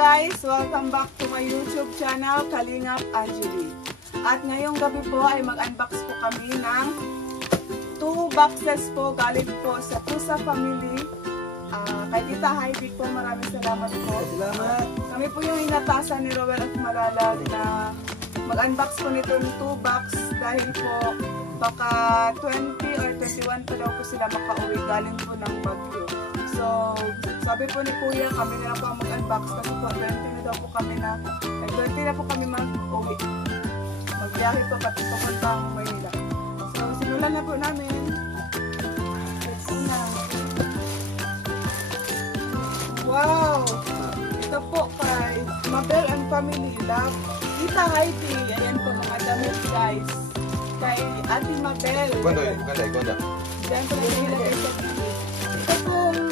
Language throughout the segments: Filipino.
guys! Welcome back to my YouTube channel, Kalingap Angeli. At ngayong gabi po ay mag-unbox po kami ng 2 boxes po galing po sa Pusa Family. Kay Tita Heidi po, maraming salamat po. Salamat! Kami po yung inatasan ni Rowel at Malalag na mag-unbox po nitong 2 box dahil po baka 20 or 21 pa daw po sila makauwi galing po ng Baguio. So, sabi po ni Kuya, kami na lang po ang mag-unbox kasi po 20 na daw po kami na, 20 na po kami mag-uwi. Magbiyahe po pati papuntang Maynila. So, simulan na po namin. Let's go na. Wow! Ito po kay Mabel and Family Love. Tita Heidi, ayan po mga damit guys. Kay Ate Mabel. Ganda. Diyan po na nilagay sa video. Ito pong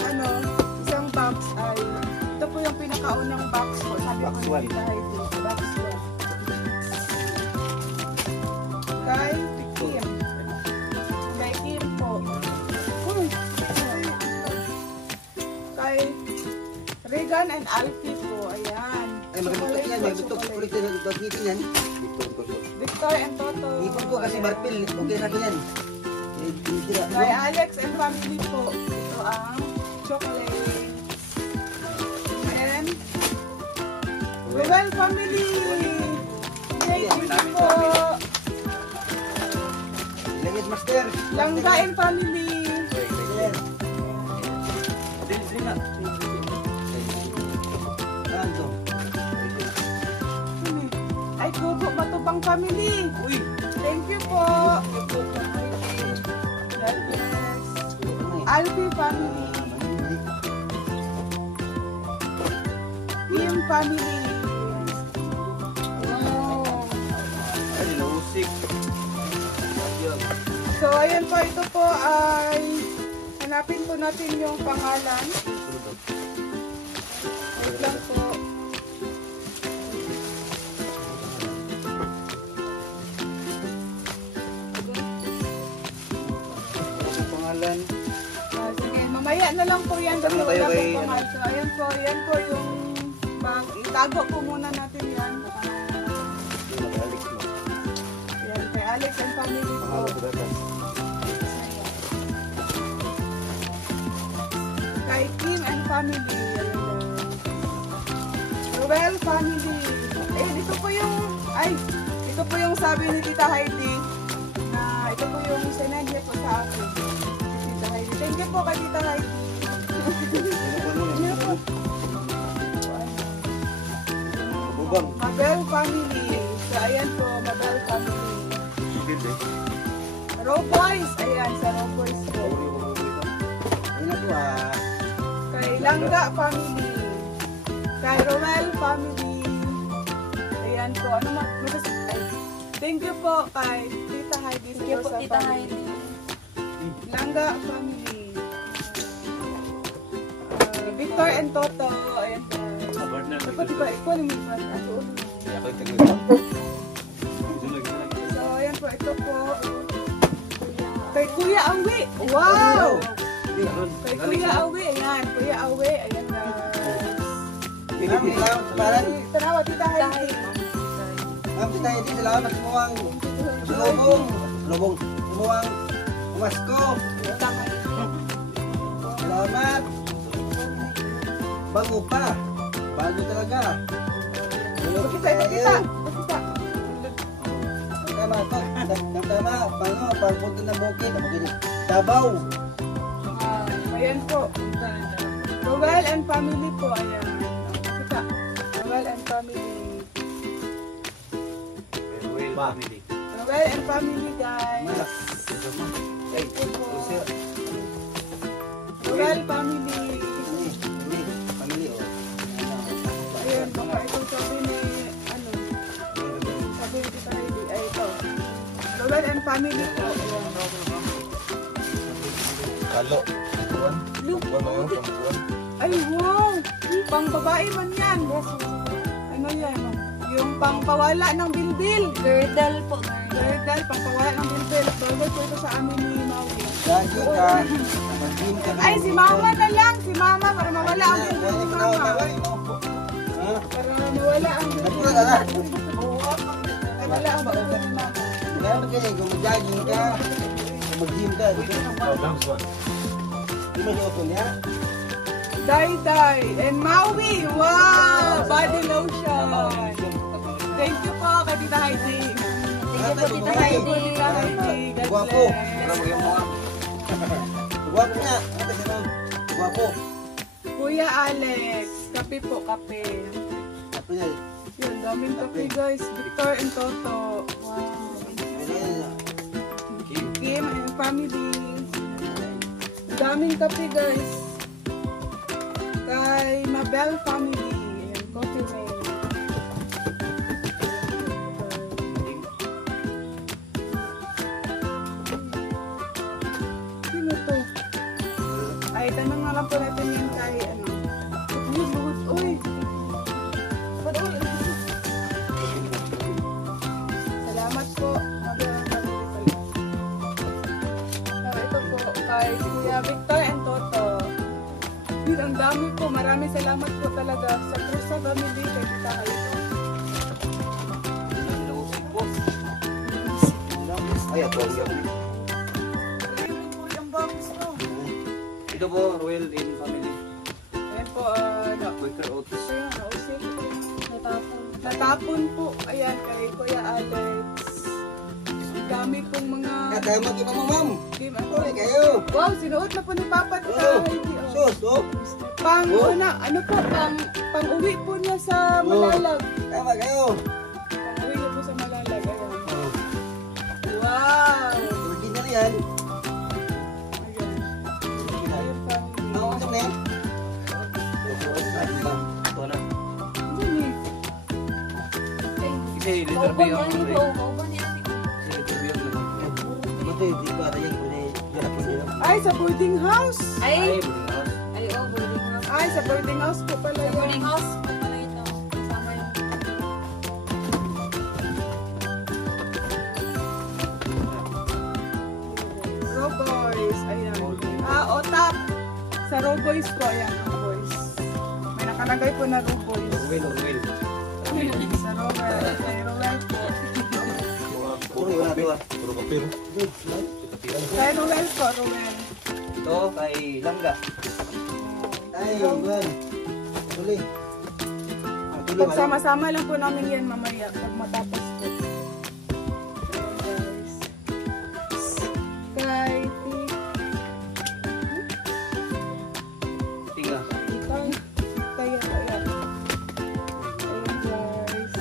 isang box ay, ito po yung pinakaunang box po. Sabi Box ko one. Tita Heidi. Box 1. Kay Kim. Kay Kim po. Uy! Kay Regan and Alfie po. Ayan. Ay, maganda yan. Maganda kulit yan. Maganda yan. Victor and Toto. Ipon ko kasi Marpil. Okay na yan. Kay Alex and Family po. Ito ang chocolate. And Rowel Family. Thank you po. Lagit Master. Langga and Family. Ay, Kubo Matubang Family. Uy! Thank you po. Alfie Family. Kim Family. Wow. So, ayan po. Ito po ay hanapin po natin yung pangalan. Wait lang po. Pangalan. Sige, mamaya na lang po yan kasi wala pong pangalan. So, ayan po yung bag. Itago po muna natin yan. Ayan, kay Alex and Family po. Kay Kim and Family. Rowel Family. Ito po yung sabi ni Tita Heidi na ito po yung sinend niya po sa akin. Tita Heidi. Thank you po kay Tita Heidi. Mabel Family. So, ayan po, Mabel Family. Raw Boys. Ayan, sa Raw Boys po. Kay Langga Family. Kay Rowel Family. Ayan po. Thank you po kay Tita Heidi. Thank you po, Tita Heidi. Langga Family. Victor and Toto. Ayan po. Dapat ba ikaw ni Mifran? So, ayan po. Ito po. Kay Kuya Awi. Wow! Kay Kuya Awi. Ayan. Kuya Awi. Ayan na. Tanawa, Tita Heidi. Tita Heidi, salamat sa muwang lubong. Muwang umasko. Salamat. Bago pa. Bago talaga. Pakita. Tama. Pagpunta na bukid. Tabaw. Ayan po. Rowel and Family po. Ayan. Pakita. Rowel and Family. Rowel and Family, guys. Thank you po. Rowel Family. Ayan, baka ito sabi ni sabi ni Tita Heidi. Ay, ito. Rowel and Family po. Kalo. Ay, wow! Pang babae man yan. Ano yan? Yung pangpawala ng bilbil. Girdle po. Girdle, pangpawala ng bilbil. Burger po ito sa amin ni Maui. Ay, si Mama na lang. Si Mama, para mawala ang bilbil ni Mama. Ha? Para mawala ang Natural na. Ay, wala ang bakulan namin. Kaya mo kaya kung mag-jogging ka, kung mag-gym ka, di mo suot ko niya? Day and Maui. Wow! Body lotion. Thank you po, Kadita Heidi. Thank you po, Tita Heidi. Kadita Heidi. God Guwapo. bless. Guwapo nga. Ate, sino? Guwapo. Kuya Alex. Kape po, kape. Apo niya. Yun, daming kape guys. Victor and Toto. Wow. Kim and family. Daming kape guys. Kay Mabel family. Ayan, coffee rain. Sino to? Ay, tanong na lang po natin yan kay ano. Uy, buhos. Uy! Salamat po. Mabel family pala. Ito po kay Kuya Victor and Toto. Ang dami po. Maraming salamat po talaga sa Trusa family kay Tita Heidi. Ay, apo. Ayun po yung box ko. Ito po, Royal in family. Ayan po, Quaker Oats. Ayan, nausip. Natapon. Natapon po. Ayan, kay Kuya Alex. Ang dami pong mga... Kaya mag-iba mo, ma'am. Game Sorry kayo. Wow, sinuot na po ni Papa Tita Oo. Heidi. Oh. Sus, oh. Pang, Oh. ano po, pang uwi po niya sa Malalag. Tama kayo. Pang uwi niya po sa Malalag. Ayan. Oh. Wow! Original yan. Ayan. Ayun, family. Ako ka na yan. Ito na. Ano ni? Kasi letter B Open yung yan ito. Open yan. Kasi letter B yung naman. Ito, di ba rin yung Ay, sa boarding house. Ay, Ay, boarding house. ay, oh, boarding house. Ay, sa boarding house po pala Sa yun. boarding house, ito pala ito. Kasama yung... Roboys. Ayan. Otap. Sa Roboys po. Ayan, Roboys. May nakalagay po na Roboys. Royal. Sa Robel. Kay Roel po. Puro wala to ah. Kay Roel po, Roel. Ito kay Langga. Ay, yun. Tuloy. Tuloy, Pagsama-sama lang po namin yan mamaya pag matapos po. Ayan, guys. Kay Tinga. Ayan, ayan. Ayan, guys.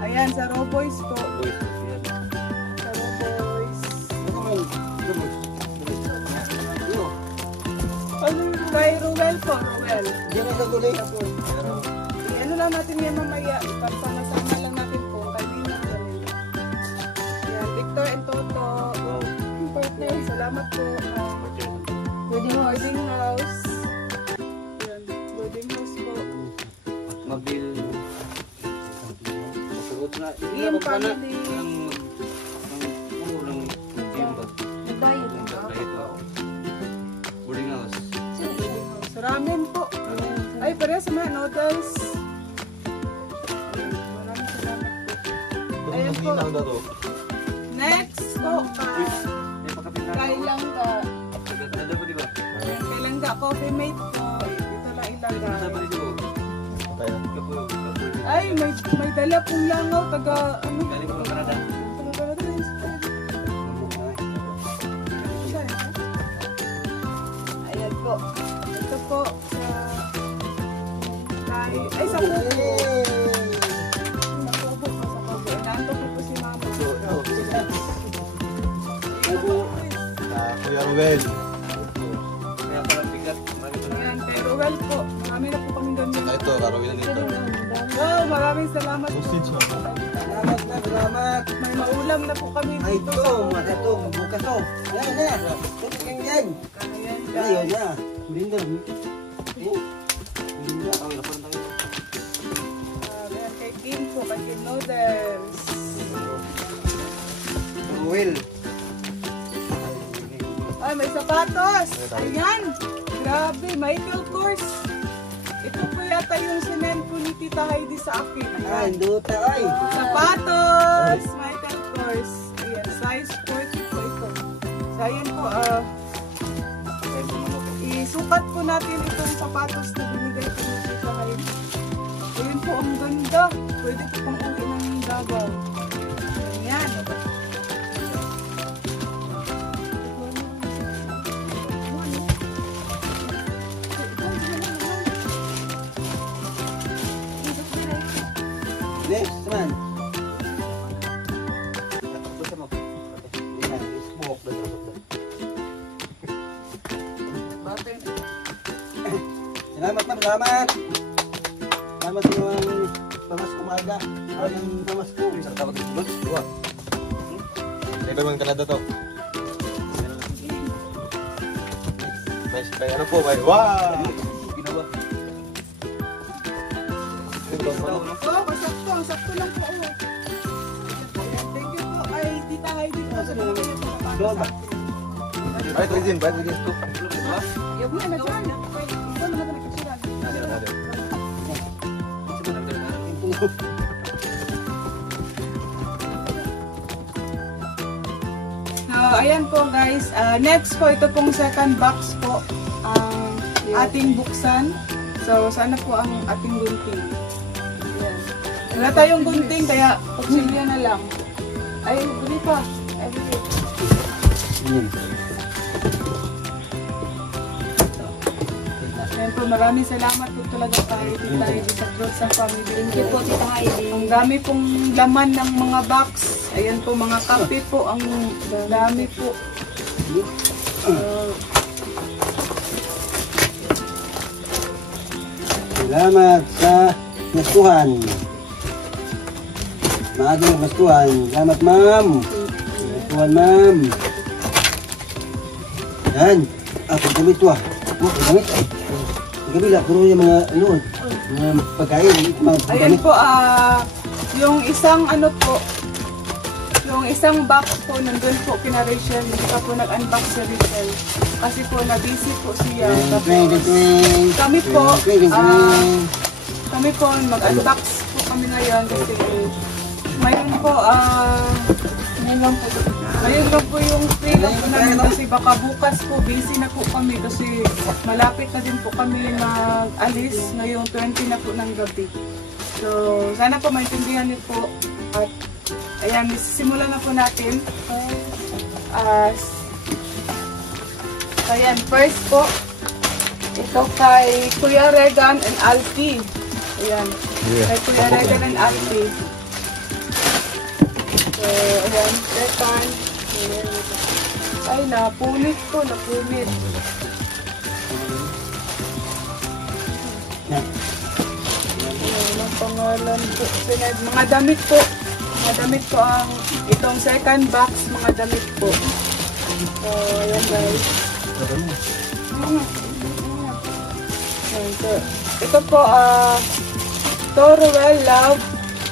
Ayan, sa Roboys po. Boys. Yan. Sa Roboys. Kay Ruel po, Ruel. Diyan na sa tuloy. Ano lang natin yan mamaya. Ipagpama-sama lang natin po. Kanina. Ayan, Victor and Toto. Wow. Partner, salamat po. Boarding house. Boarding house. Ayan, boarding house po. Mabil. Masuot na. Team family. Puro lang team ba? Nagbayad na ba? Boarding house. Sa ramen po. Ay, pareha sa mga noodles. Maraming salamat po. Ayan po. Next po, May pakapit na. kay Langga. Taga-Canada ba di ba? Ayan, kay Langga, coffee mate po. Dito lang Taga-Canada ba ilagay. dito? Kapoy. Ay, may dala pong langaw. Taga, ano? Galing ko ng Canada. Taga Canada. Ayan po. Ito po sa... Ay, sa Kubo. Sa Kubo po, sa Kubo. Nanto po si Mama. Kuya Ruel. Kaya parang bigat. Marami pa na. Ayan, kay Roel po. Marami na po kami ganyan. Ito, karawin na dito. Wow, maraming salamat po. Sausage, oh. Salamat na, salamat. May maulam na po kami Ay, dito. ito, ito, bukas to. Yan, yan. Ito kang yan. Ayan, Ayun guys. na. Linda. Hindi, ang lapan tayo. Ayan, kay Kim po, kay Kim Noodles. Will. Ay, may sapatos. Ayan. Grabe, Michael Kors. Ito po yata yung sinend po ni Tita Heidi sa akin. Ay, duta, ay. Sapatos! Michael Kors. Ayan, size 40 po ito. So, ayan po, isukat po natin itong sapatos na binigay po ni Tita Heidi. Ayan po, ang ganda. Pwede po pang uwi ng Davao. Ayan. Next man. Basta mo. Yan, smoke na dapat. Salamat man, salamat. Salamat sa yung pamasko umaga. O yung pamasko. Isang tawag ng bulot. Dua. May bawang Canada to. May ano po, may wow! Ginawa. Oh, sakto lang po. Thank you po kay Tita Heidi po sa mga sapatos sa akin. Ay, ito din. Bakit din ito? Yung mga na dyan. Ito naman na nagkasiran. Ayan po guys. Next po, ito pong second box po ang ating buksan. So, sana po ang ating gunting. Ayan. Wala tayong gunting, kaya pagsilya na lang. Ay, buli pa. Ay, buli. Ayan po, maraming salamat po talaga kay Tita Heidi sa Fruits and Family. Thank you po, Tita Heidi. Ang dami pong laman ng mga box. Ayan po, mga kape po. Ang dami po. Salamat sa naskuhan. Maagang naskuhan. Salamat, ma'am. Naskuhan, ma'am. Yan. Paggamit to ah. Paggamit. Paggamit puro yung mga ano, mga pagkain. Ayan po, yung isang ano po, yung isang box po, nandun po kina Rachel, hindi pa po nag-unbox si Rachel. Kasi po, na-busy po siya. Kami po, mag-unbox po kami ngayon kasi ngayon po, ngayon lang po yung free lang po namin kasi baka bukas po, busy na po kami kasi malapit na din po kami mag-alis ngayong 20 na po ng gabi. So, sana po maintindihan niyo po at ayan, simulan na po natin. Ayan, first po, ito kay Kuya Regan and Alfie. Ayan, kay Kuya Regan and Alfie. So, ayan, second. Ayan. Ay, napunit po, napunit. Ayan, ang pangalan po. Mga damit po. Mga damit po ang itong second box, mga damit po. So, ayan guys. So, ito po, Torwell Love,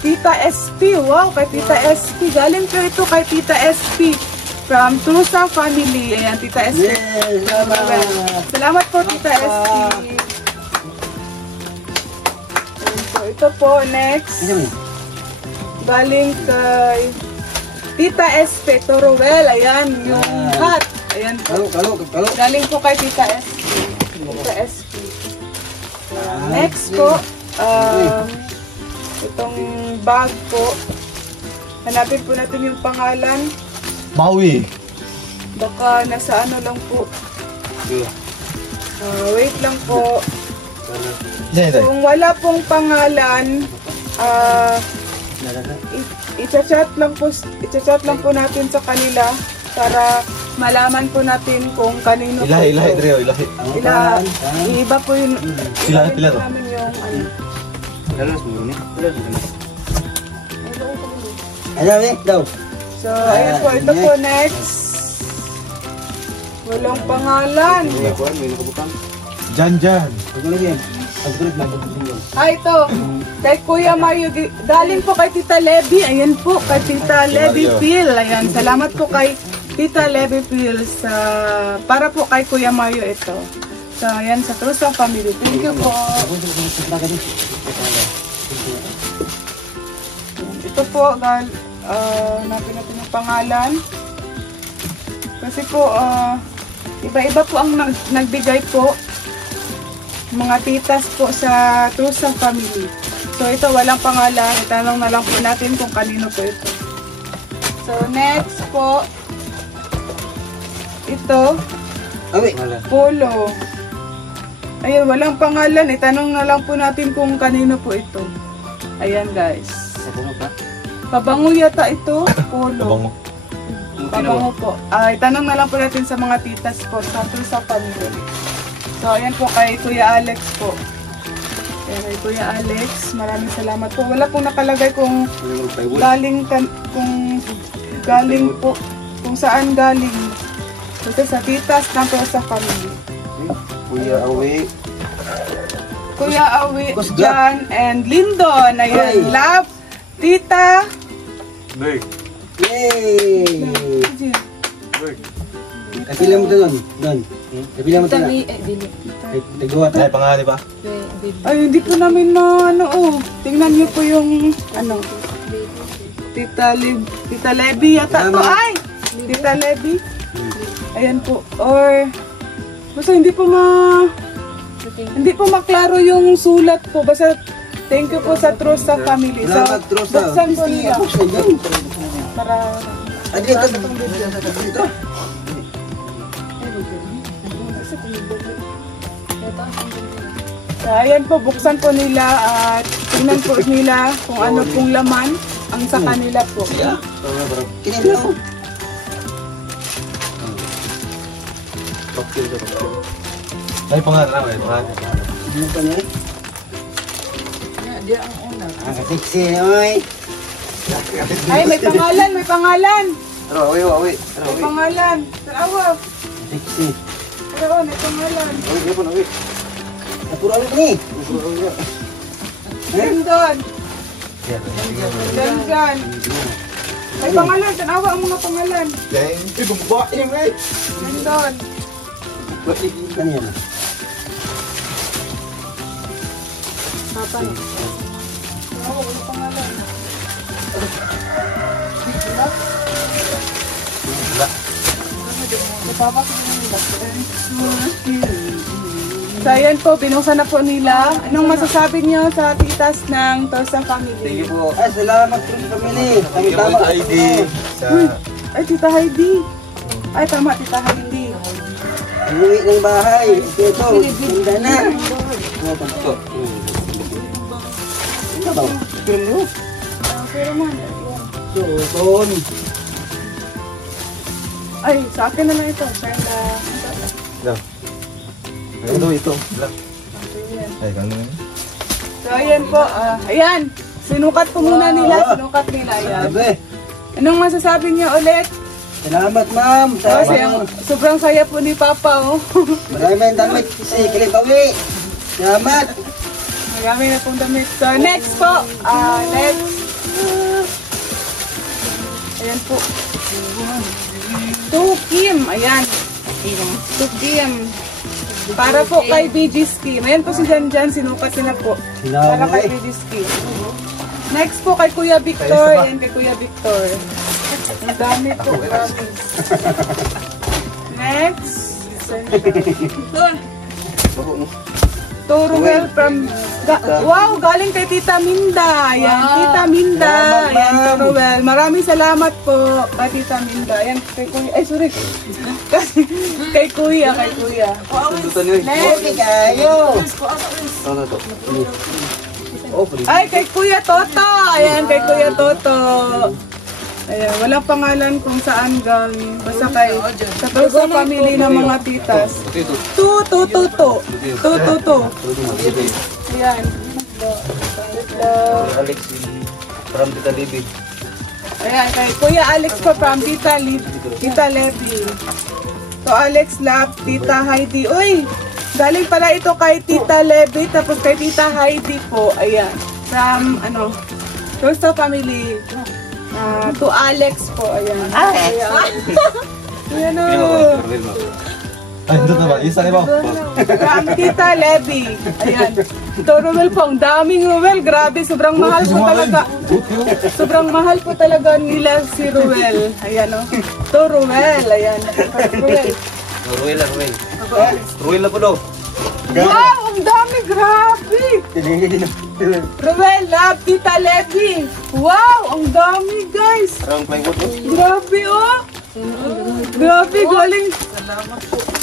Tita SP. Wow, kay Tita SP. Galing po ito kay Tita SP. From Tusa Family. Ayan, Tita SP. Salamat po, Tita SP. So, ito po, next. Galing kay Tita SP. Torwell. Ayan, yung hat. Ayan po. Galing po kay Tita SP. Tita SP. Next po, itong bag po. Hanapin po natin yung pangalan. Maui. Baka nasa ano lang po. Wait lang po. Kung wala pong pangalan, i-chat lang po natin sa kanila para malaman po natin kung kanino po. Ilahi, Trio, ilahi. Iba po yun. Pila to. Namin yung ano. So, ayan po. Ito po next. Walang pangalan. Jan. Ito. Kay Kuya Mario. Galing po kay Tita Levy. Ayan po. Kay Tita Levy Phil. Ayan. Salamat po kay Tita Levy Phil para po kay Kuya Mario ito. So, ayan, sa Trusa family. Thank you po. Ito po, natin natin yung pangalan. Kasi po, iba-iba po ang nagbigay po. Mga titas po sa Trusa family. So, ito walang pangalan. Itanong na lang po natin kung kanino po ito. So, next po, ito, Polo. Ayun, walang pangalan. Itanong na lang po natin kung kanino po ito. Ayan, guys. Pabango yata ito, Polo. Pabango po. Itanong na lang po natin sa mga titas po sa Trusa family. So, ayan po kay Kuya Alex po. Ayan, kay Kuya Alex. Maraming salamat po. Wala pong nakalagay kung galing po, kung saan galing. Ito sa titas ng Trusa family. Kuya Awi. Kuya Awi, John, and Lindon. Ayan, love, tita. Big. Yay! Kapila mo doon. Kapila mo doon. Nagawa Ay, pangalan ba? Ay, hindi po namin tingnan niyo po yung, Tita Levy yata to. Ay! Tita Levy. Ayan po. Or, basta hindi po maklaro yung sulat po. Basta, thank you po sa Trusa family. So, Salamat, Trusa. buksan po nila. Para, ayan po, buksan po nila at tingnan po nila kung ano pong laman ang sa kanila po. Kinin mo. Ay, pangalan naman. Pangalan. Ano pa na Sexy, oy. Ay, may pangalan. Ano, awi. May pangalan. Tarawa. Sexy. Tarawa, may pangalan. Awi. Napuro ano ni? Lindon. Lindon. May pangalan. Tarawa ang mga pangalan. Hindi, babae mo eh. Lindon. Ano yan? Papa. Tarawa, walang pangalan. So, ayan po, binuksan na po nila. Anong masasabi niyo sa titas ng Trusa family? Thank you po. Ay, salamat Trusa family. Tama ka ID. Ay, Tita Heidi. Ay, tama, Tita Heidi. Uwi ng bahay. Ito, hindi na. Ano ba ito? Ano ba? Film mo? Pero man, Doon. ay, sa akin na lang ito. Senda. Ano ito? Ay, ganun. So, ayan po. Ayan. Sinukat po muna nila. Sinukat nila. Ayan. Sabi. Anong masasabi niyo ulit? Salamat ma'am. Kasi sobrang saya po ni Papa, oh. Maraming damit si Kiling Bawi. Salamat. Marami na pong damit. So, next po. Next. Ayan po. To Kim. Ayan. To Kim. Para po kay BG Scheme. Ayan po si Jan, sinukat nila po. Para kay BG Scheme. Next po kay Kuya Victor. Ayan kay Kuya Victor. Ang dami po. Next. Toruel from... wow, galing kay Tita Minda. Ayan, Tita Minda. Ayan, Toruel. Maraming salamat po kay Tita Minda. Ayan, kay Kuya. Ay, sorry. Kay Kuya. Next. Ay, kay Kuya Toto. Ayan, kay Kuya Toto. Ayan, walang pangalan kung saan galing. Basta kay sa Trusa family ng mga titas. Tutututo. Ayan. Alex from Tita Libby. Ayan, kay Kuya Alex pa from Tita Levy. So, Alex Lab, Tita Heidi. Uy! Galing pala ito kay Tita Levy, tapos kay Tita Heidi po. Ayan. From, Trusa family. To Alex po. Ayan. Ayan o. Ay, ito ba? Isa rin mo. From Tita Levy. Ayan. Ito, Ruel po. Ang daming Ruel. Grabe, sobrang mahal po talaga. Sobrang mahal po talaga nila si Ruel. Ayan, o. Ito, Ruel. Ayan. Ruel. Ruel na, Ruel. Ruel na po daw. Wow, ang dami. Grabe. Ruel, love, Tita Levy. Wow, ang dami, guys. Parang plywood po. Grabe, oh. Grabe, galing.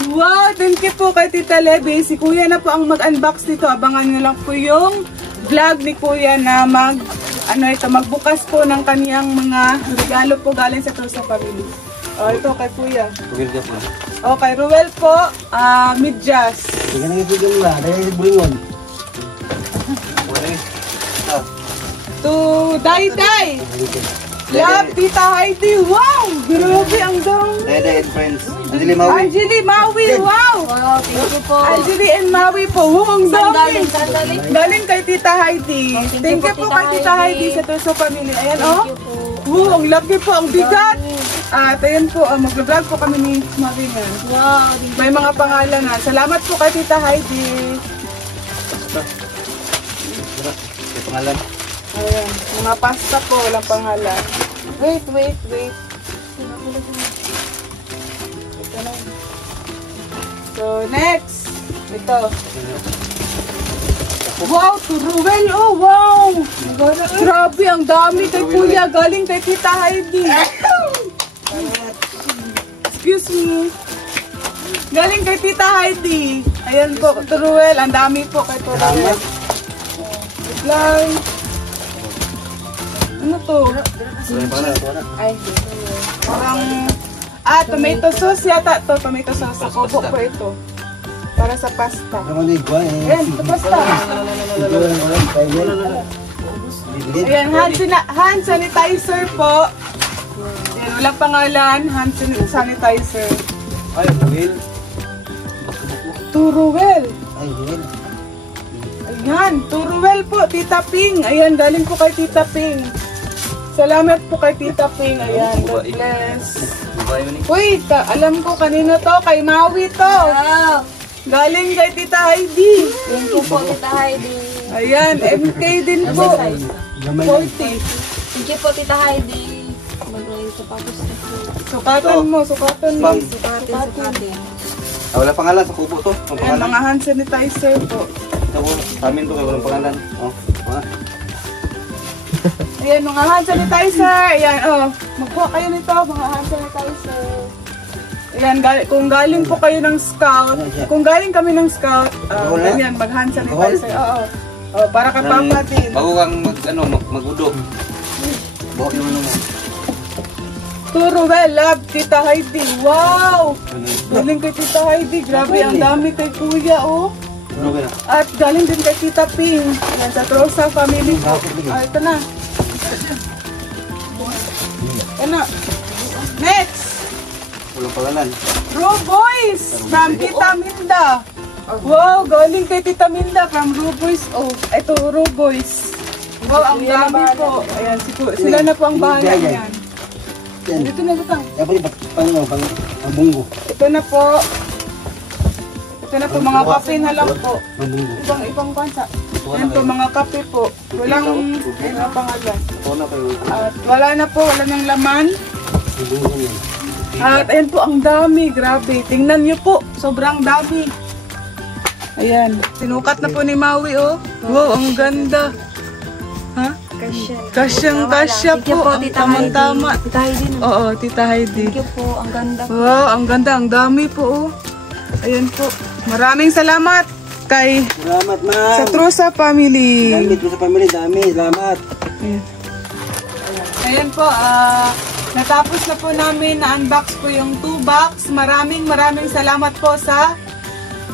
Wow, thank you po kay Tita Levy. Si Kuya na po ang mag-unbox nito. Abangan nyo lang po yung vlog ni Kuya na magbukas po ng kaniyang mga regalo po galing sa Trusa Family. Oh, ito kay Kuya. Ruel na po. Oh, kay Ruel po, medyas. Sige na nga mo na. Dahil sa bulingon. To Day. Love, Tita Heidi. Wow, grabe, ang dami. Dede and friends. Angeli Maui. Angeli Maui, wow. Wow, thank you po. Angeli and Maui po. Wow, ang dami. Saan galing? Galing kay Tita Heidi. Thank you po kay Tita Heidi sa Trusa Family. Ayan, oh. Thank you po. Wow, ang laki po, ang bigat. At ayan po, mag-vlog po kami ni Maringan. Wow, thank you. May mga pangalan na. Salamat po kay Tita Heidi. May pangalan. Ayan, mga pasta po, walang pangalan. Wait. Ito na. So, next. Ito. Wow, to Ruel. Oh, wow. Grabe, ang dami kay Kuya. Galing kay Tita Heidi. Excuse me. Galing kay Tita Heidi. Ayan po, to Ruel. Ang dami po kay to Ruel. Wait lang. Ano to? Ay, parang... tomato sauce yata to. Tomato sauce. Sa kubo ko ito. Para sa pasta. Ano na iguan eh. Ayan, sa pasta. Ayan, hand sanitizer po. Ayan, walang pangalan. Hand sanitizer. Ay, Will. Turuel. Ay, Will. Ayan, Turuel po. Tita Ping. Ayan, galing po kay Tita Ping. Salamat po kay Tita Ping. Ayan, God bless. Wait, alam ko kanino to. Kay Maui to. Wow. Galing kay Tita Heidi. Thank you po, Tita Heidi. Ayan, MK din po. Gamay 40. Thank you po, Tita Heidi. Magaling sa patos na po. Sukatan mo. Sukatin. wala pangalan sa kubo to. Ang Ayan, pangalan. mga hand sanitizer po. Ito po. Sa amin to, walang pangalan. Oh, Ayan, mga hand sanitizer. Ayan, oh. Magkuha kayo nito, mga hand sanitizer. Ayan, kung galing po kayo ng scout, kung galing kami ng scout, ganyan, mag hand sanitizer. Oo. Oh, para kay Papa din. Bago kang mag-udog. Bago yung ano mo. Turuel, love, Tita Heidi. Wow! Galing kay Tita Heidi. Grabe, ang dami kay Kuya, oh. At galing din kay Tita Ping. Ayan, sa Trusa Family po. Ito na. Ito na. Next! Walang pangalan. Ro Boys from Tita Minda. Wow, galing kay Tita Minda from Ro Boys. Oh, ito Ro Boys. Wow, ang dami po. Ayan, sila na po ang bahala niyan. Dito na dito. Dapat pang bunggo. Ito na po. Ito na po mga kape na lang po. Pang bunggo. Ibang bansa. Ayan po mga kape po. Walang pangalan. Ito na kayo. At wala na po, wala nang laman. Pang bunggo yan. At ayan po, ang dami. Grabe. Tingnan nyo po. Sobrang dami. Ayan. Sinukat na po ni Maui, oh. Wow, ang ganda. Ha? Kasyang-kasya po. Ang tamang-tama. Tita Heidi. Oo, Tita Heidi. Thank you po, ang ganda. Wow, ang ganda. Ang dami po, oh. Ayan po. Maraming salamat kay Salamat, ma'am. sa Trusa Family. Salamat sa family. Dami. Salamat. Ayan. Ayan po, natapos na po namin na-unbox po yung 2 box. Maraming salamat po sa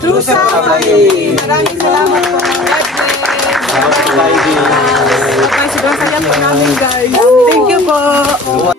Trusa Family. Maraming salamat po. God bless. Sobrang saya po namin, guys. Thank you po.